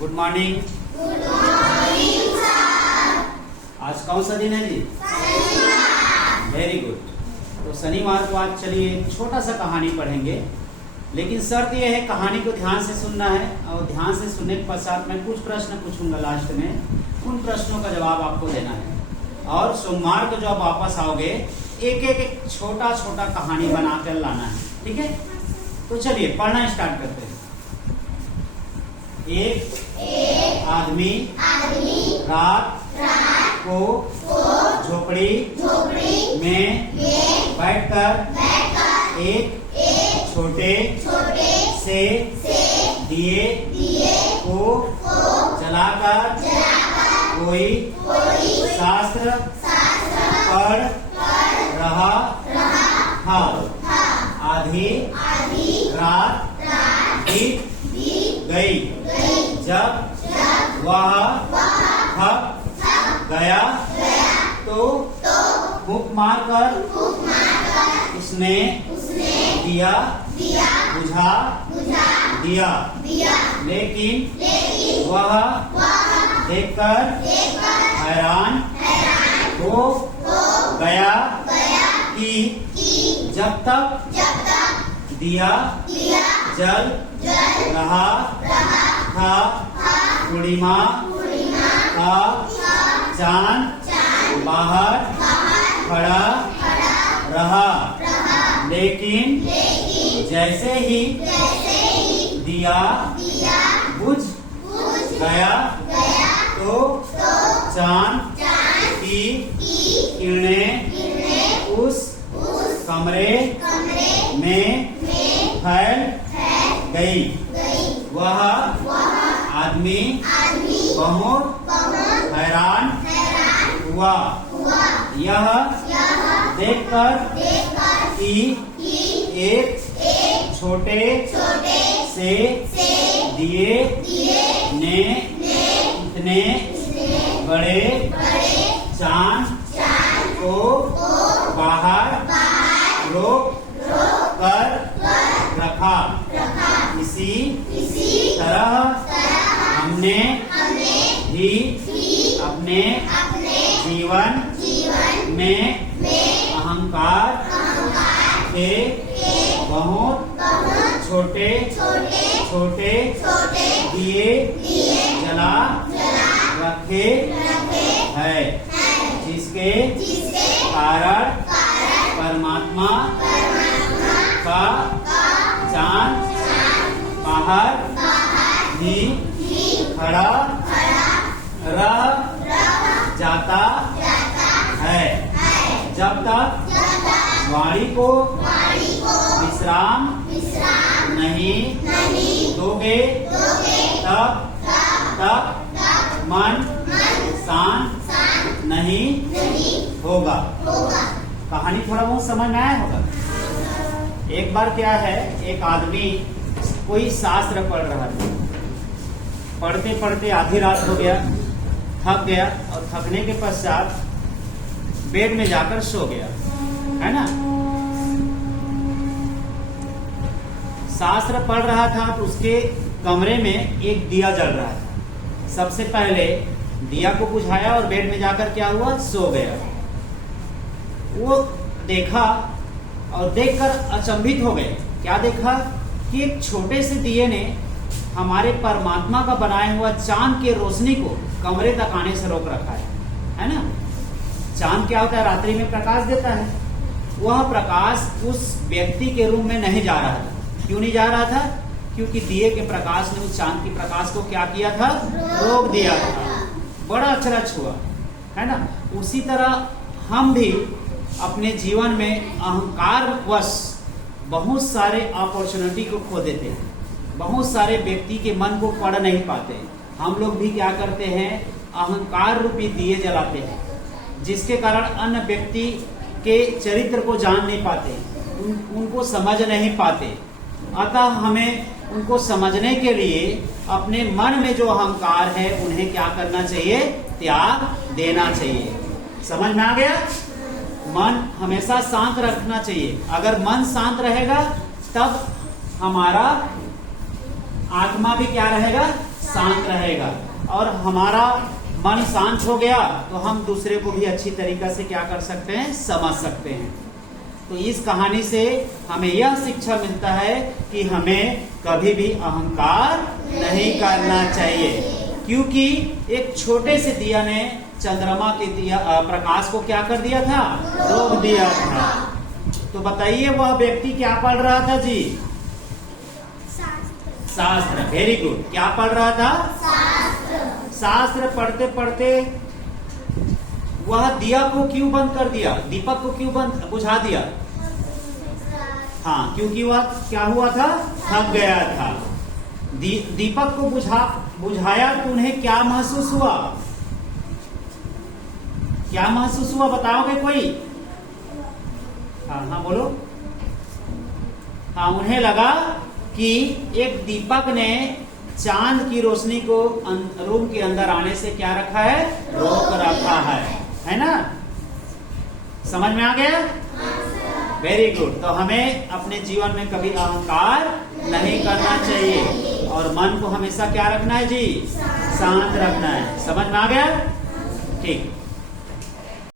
Good morning. Good morning sir. आज कौन सा दिन है जी? शनिवार। Very good. तो शनिवार को आज चलिए एक छोटा सा कहानी पढ़ेंगे, लेकिन शर्त यह है कहानी को ध्यान से सुनना है और ध्यान से सुनने के पश्चात मैं कुछ प्रश्न पूछूंगा लास्ट में, उन प्रश्नों का जवाब आपको देना है। और सोमवार को जब वापस आओगे एक छोटा छोटा कहानी बनाकर लाना है, ठीक है? तो चलिए पढ़ना स्टार्ट करते हैं। एक आदमी रात को झोपड़ी में बैठकर एक छोटे से दिए को जलाकर कोई शास्त्र पढ़ रहा था। आधी रात बीत गई। जब वह थक गया तो फूंक मारकर उसने दिया बुझा दिया, लेकिन वह देखकर हैरान हो गया कि जब तक दिया जल रहा था पूर्णिमा का चांद बाहर खड़ा रहा, लेकिन जैसे ही दिया बुझ गया तो चांद की किरणें उस कमरे में फैल गई। वह आदमी बहुत हैरान हुआ, यह देखकर कि एक छोटे से दिए ने इतने बड़े चांद को बाहर रोक कर रखा। इसी तरह हमने भी अपने जीवन में अहंकार के बहुत छोटे दिए जला रखे हैं, जिसके कारण परमात्मा का चांद बाहर भी खड़ा रह जाता है। जब तक वाणी को विश्राम नहीं दोगे तब मन शांत नहीं होगा। कहानी थोड़ा बहुत समझ में आया होगा। एक बार क्या है, एक आदमी कोई शास्त्र पढ़ रहा था। पढ़ते पढ़ते आधी रात हो गया, थक गया और थकने के पश्चात बेड में जाकर सो गया, है ना? शास्त्र पढ़ रहा था तो उसके कमरे में एक दिया जल रहा था। सबसे पहले दिया को बुझाया और बेड में जाकर क्या हुआ, सो गया। वो देखा और देखकर अचंभित हो गए। क्या देखा कि एक छोटे से दिए ने हमारे परमात्मा का बनाया हुआ चांद के रोशनी को कमरे तक आने से रोक रखा है ना? चांद क्या होता है, रात्रि में प्रकाश देता है। वह प्रकाश उस व्यक्ति के रूम में नहीं जा रहा था। क्यों नहीं जा रहा था? क्योंकि दिए के प्रकाश ने उस चांद के प्रकाश को क्या किया था, रोक दिया था। बड़ा अचरज हुआ, है ना? उसी तरह हम भी अपने जीवन में अहंकार वश बहुत सारे अपॉर्चुनिटी को खो देते हैं। बहुत सारे व्यक्ति के मन को पढ़ नहीं पाते। हम लोग भी क्या करते हैं, अहंकार रूपी दिए जलाते हैं, जिसके कारण अन्य व्यक्ति के चरित्र को जान नहीं पाते, उनको समझ नहीं पाते। अतः हमें उनको समझने के लिए अपने मन में जो अहंकार है उन्हें क्या करना चाहिए, त्याग देना चाहिए। समझ में आ गया? मन हमेशा शांत रखना चाहिए। अगर मन शांत रहेगा तब हमारा आत्मा भी क्या रहेगा, शांत रहेगा। और हमारा मन शांत हो गया तो हम दूसरे को भी अच्छी तरीके से क्या कर सकते हैं, समझ सकते हैं। तो इस कहानी से हमें यह शिक्षा मिलता है कि हमें कभी भी अहंकार नहीं करना चाहिए, क्योंकि एक छोटे से दिया ने चंद्रमा के दिया प्रकाश को क्या कर दिया था, रोक दिया था। तो बताइए वह व्यक्ति क्या पढ़ रहा था जी? शास्त्र। Very good. क्या पढ़ रहा था? शास्त्र पढ़ते पढ़ते वह दिया को क्यों बंद कर दिया, दीपक को क्यों बंद बुझा दिया? हाँ, क्योंकि वह क्या हुआ था, थक गया था। दीपक को बुझाया तो उन्हें क्या महसूस हुआ? क्या महसूस हुआ बताओगे कोई? हाँ हाँ बोलो। हाँ, उन्हें लगा कि एक दीपक ने चांद की रोशनी को रूम के अंदर आने से क्या रखा है, रोक रखा है ना? समझ में आ गया? Very good. तो हमें अपने जीवन में कभी अहंकार नहीं करना चाहिए और मन को हमेशा क्या रखना है जी, शांत रखना है। समझ में आ गया? ठीक।